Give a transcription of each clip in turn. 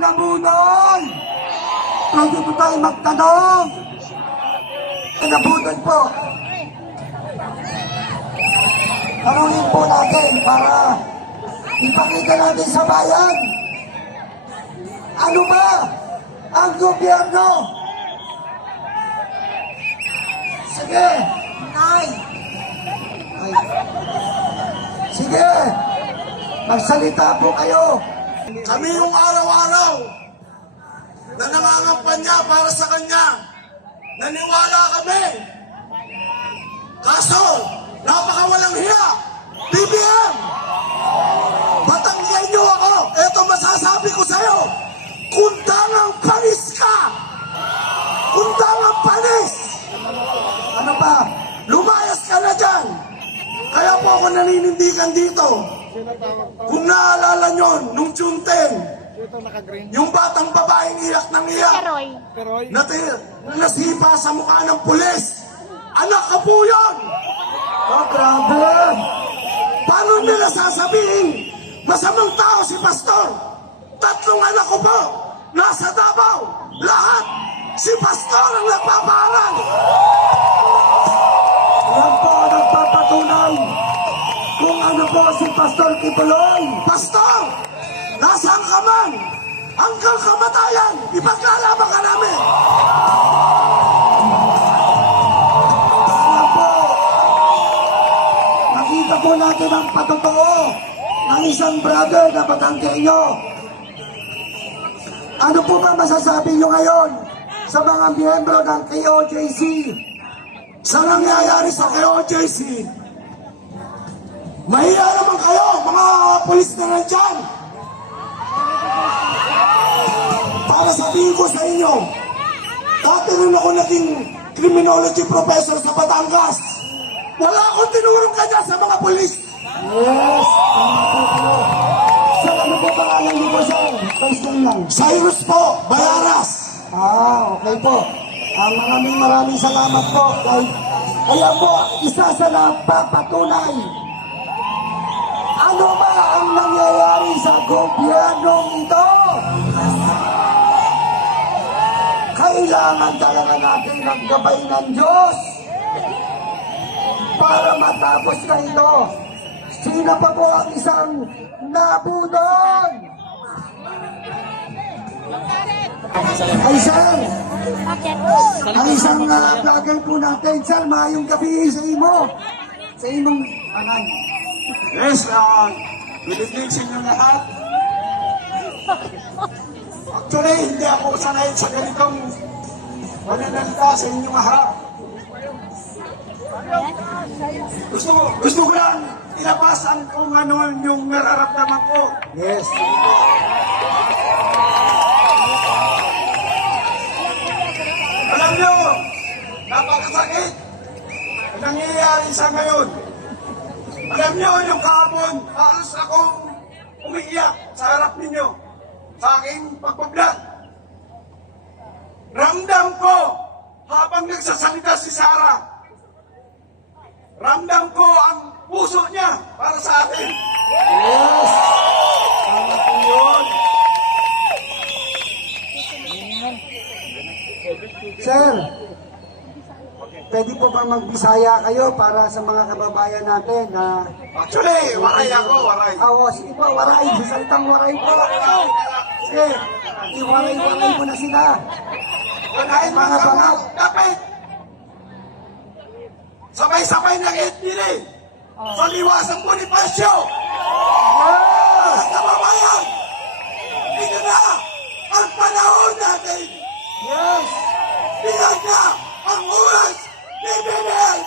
nabudol? Pwede po tayo magtanong. Nabudol po. Tanungin po natin para ipakita natin sa bayan. Ano ba ang gobyerno? Sige. Nay. Ay. Sige. Magsalita po kayo. Kami yung araw-araw na nangangampanya para sa kanya. Naniwala kami. Kaso, napakawalang hiya. BBM! Batanggihan niyo ako. Ito masasabi ko sa'yo. Kundangang panis ka! Kundangang panis! Ano pa? Lumayas ka na dyan! Kaya po ako naninindigan dito. Kung naalala nyo, nung June 10, yung batang babaeng iyak ng iyak, Peroy. nasipa sa mukha ng pulis. Anak ka po yun! Oh, grabe. Paano nila sasabihin? Masamang tao si Pastor. Tatlong anak ko po, nasa Davao. Lahat, si Pastor ang nagpapaaral. Yan po ang nagpapatunay kung ano po si Pastor Kibuloy. Pastor, nasaan ka man? Hanggang kamatayan, ipaglalaban ka namin. Yan po. Nakita po natin ang patotoo ng isang brother na Batanggenyo. Ano po ba masasabi nyo ngayon sa mga miyembro ng KOJC? Sa nangyayari sa KOJC, mahiya naman kayo, mga polis na nandyan. Para sabihin ko sa inyo, dati rin ako naging criminology professor sa Batangas. Wala akong tinurong kanya sa mga polis. Yes, tama po kayo. Sir, ano po pangalan niyo po, sir? Lang. Cyrus po, Bayaras. Ah, okay po. Ang maraming maraming salamat po. Kay, kaya po, isa sa napapatunay. Ano ba ang nangyayari sa gobyernong ito? Kailangan talaga natin ng gabay ng Diyos para matapos na ito. Sino pa po ang isang nabudol? Ay, sir! Ang isang uh, vlogger po natin, sir, maayong gabi sa imo. Sa imong angan. Yes, uh, good evening sa inyo lahat. Actually, hindi ako sanay sa ganitong pananalita sa inyong harap. Gusto gusto ko lang ilabas ang kung ano yung nararamdaman ko. Yes. Alam nyo, napakasakit ang nangyayari sa ngayon. Alam nyo, yung kahapon, halos akong umiiyak sa harap ninyo sa aking pagbablog. Ramdam ko habang nagsasalita si Sarah. Ramdam ko ang puso niya para sa atin. Yes. Tama po yun. Sir, pwede po ba magbisaya kayo para sa mga kababayan natin na Actually, waray ako, waray. awo, sige po, waray, sa salitang waray po. Sige, iwaray-waray mo na sila. Walain Mga mga bangaw. Kapit! Sabay-sabay ng itpili sa liwasang Bonifacio! Mga kababayan! Ito na ang panahon natin! Yes. Bilang na ang oras BBM!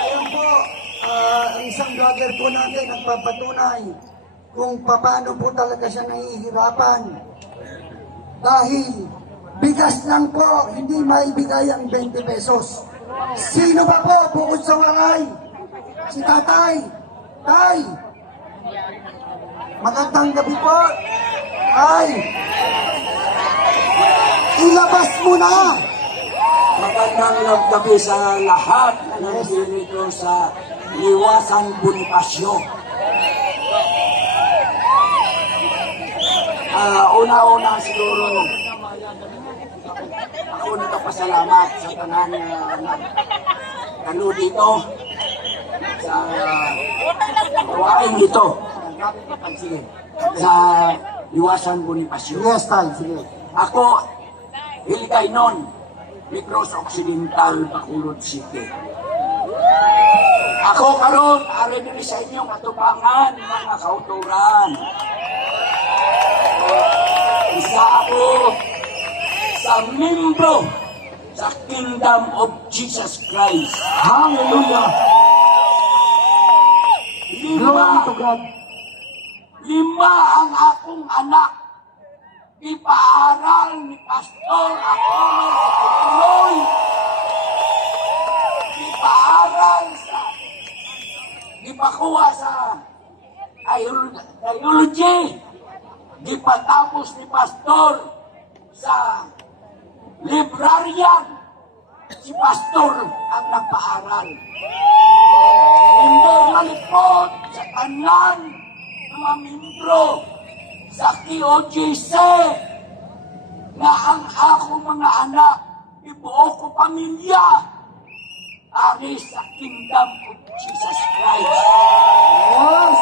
Ayan po, ang isang vlogger po natin nagpapatunay kung paano po talaga siya nahihirapan. Dahil bigas lang po, hindi maibigay ang 20 pesos. Sino ba po bukod sa waray? Si tatay. Tay! Magandang gabi po. Ay! Ilabas mo na! Magandang gabi sa lahat na nandito sa Liwasang Bonifacio. Ah, una-una siguro, ako nagpapasalamat sa tanan na ano dito sa gawain ito sige, sa Iwasan Bonifacio. Yes, Tay. Sige. Ako, Hiligay nun, Negros Occidental, Bacolod City. Ako karon ari diri sa inyong katubangan mga kauturan. Isa ako sa membro sa Kingdom of Jesus Christ. Hallelujah. Glory Lima, to God. lima ang akong anak. Pastor Apollo sa Tuloy. Ipaaral sa Ipakuha sa biolo- biology. Ipatapos ni Pastor sa librarian. Si Pastor ang nagpaaral. Hindi malipot sa tanan ng mga membro sa KOJC na ang ako mga anak, ibuo ko pamilya ari sa Kingdom of Jesus Christ. Yes.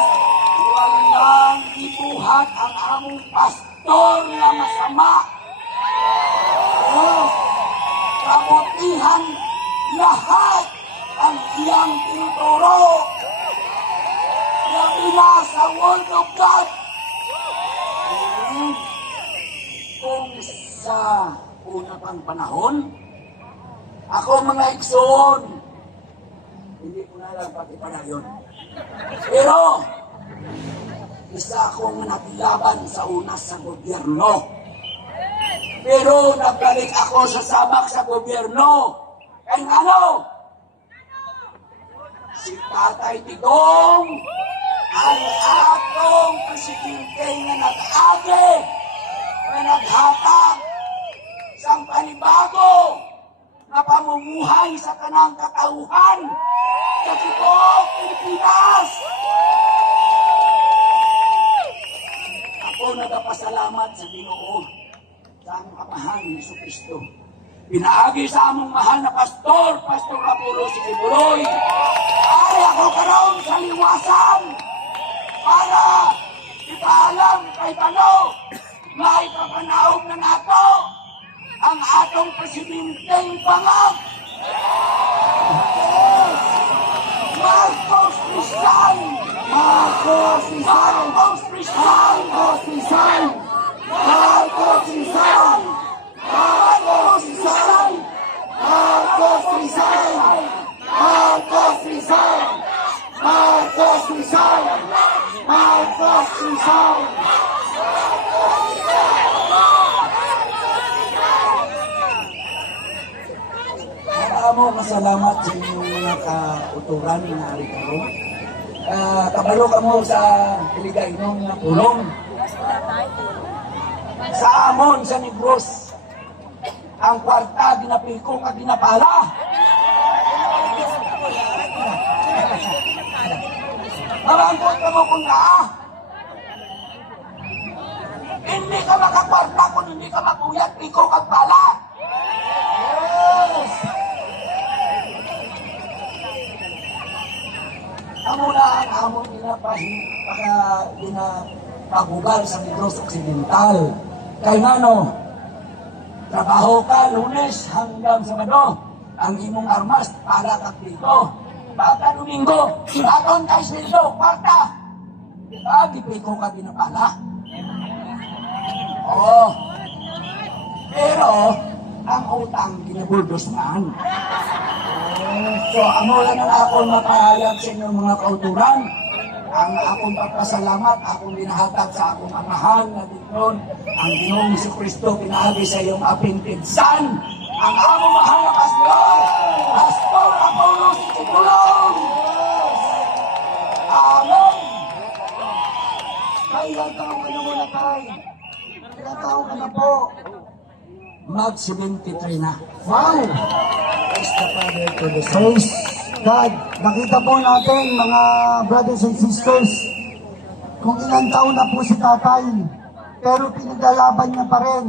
Walang ibuhat ang among pastor na masama. Pero, isa akong naglaban sa una sa gobyerno. Pero nagbalik ako sa sabak sa gobyerno. Kaya ano? Si Tatay Tigong ang atong presidente na nag-agi na naghatag sa panibago na pamumuhay sa kanang katauhan sa Tibok, Pilipinas. Ako nagpasalamat sa Ginoo sa among kamahal ni Kristo. Pinaagi sa among mahal na pastor, Pastor Apollo si Kibuloy. Ay ako karon sa liwasan para ipaalam kay Tano na ipapanaog na nato ang atong presidenteng pangag. Marcos Rizal! Marcos Rizal. Marcos Rizal! Marcos Rizal. Marcos Rizal! Marcos Rizal! Marcos Rizal. Marcos Rizal. Marcos Rizal. Marcos Rizal. Masalamat sa inyong mga kauturan na ari karo. Uh, kabalo ka mo sa piligay nung na pulong. Sa amon sa Negros, ang kwarta ginapiko ka ginapala. Marangkot ka mo kung naa. Hindi ka makakwarta kung hindi ka makuyat, piko kag pala. Na ang among ginapagugal sa Negros Occidental. Kay ngano, trabaho ka lunes hanggang Sabado. Ang imong armas para kag dito. Baka Domingo, aton kay Sildo, kwarta. Ah, gipiko ka ginapala. Oo. Pero, ang utang ginabuldos man. So, amo lang ang ako mapahayag sa inyong mga kauturan. Ang akong pagpasalamat, akong binahatag sa akong amahan na dito, ang Ginoong si Kristo pinaagi sa iyong appointed son, ang among mahal na pastor, Pastor Apollo Sikulong. Amen. Tay, ilang taon ka na muna, Tay? Ilang taon ka na po? Mag 73 na. Wow! The Father to the Son. God. Nakita po natin, mga brothers and sisters, kung ilang taon na po si tatay, pero pinaglalaban niya pa rin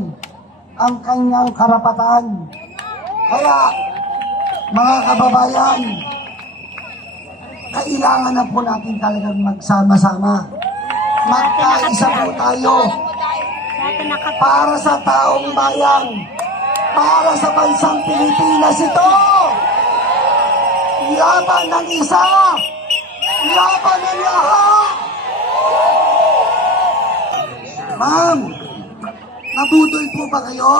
ang kanyang karapatan. Kaya, mga kababayan, kailangan na po natin talagang magsama-sama. Magkaisa po tayo para sa taong bayan, para sa bansang Pilipinas ito. Laban ng isa, laban ng lahat. Ma'am, nabudol po ba kayo?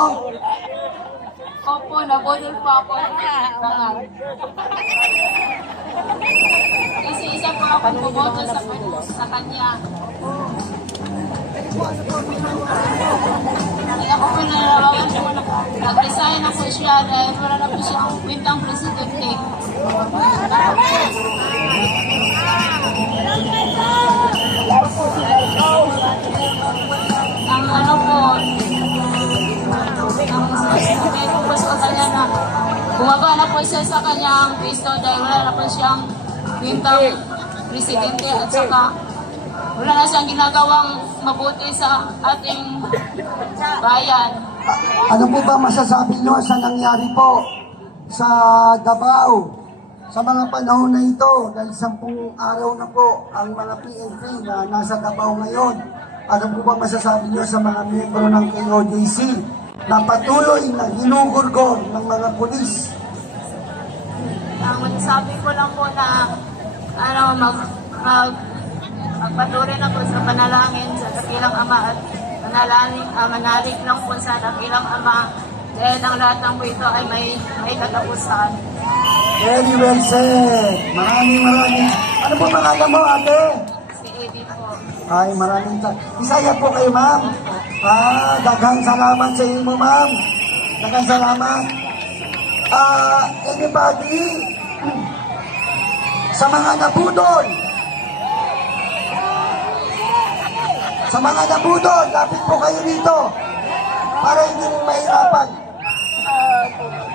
Opo, nabudol po ako. Kasi isa po ako bumoto sa, sa kanya. Kaya ako po narawagan po na nag-resign ako siya dahil wala na po siyang kwentang presidente. Ang ano po, ang ko po sa kanya na bumaba na po siya sa kanyang pisto dahil wala na po siyang bintang presidente at saka wala na siyang ginagawang mabuti sa ating bayan. Ano po ba masasabi nyo sa nangyari po sa Davao? Sa mga panahon na ito, dahil sampung araw na po ang mga PNP na nasa Davao ngayon, ano po ba masasabi nyo sa mga miyembro ng KOJC na patuloy na ginugurgol ng mga pulis? Ang masasabi ko lang po na ano, mag, mag, magpatuloy na po sa panalangin sa dakilang ama at panalangin, uh, manalig lang po sa dakilang ama dahil ang lahat ng po ito ay may, may katapusan. Very well said. Maraming maraming. Ano po pangalan mo, ate? Si Eddie po. Ay, maraming sa... Isaya po kayo, ma'am. Ah, daghang salamat sa inyo, ma'am. Daghang salamat. Ah, anybody? Sa mga nabudol. Sa mga nabudol, lapit po kayo dito. Para hindi mo mahirapan. Thank you.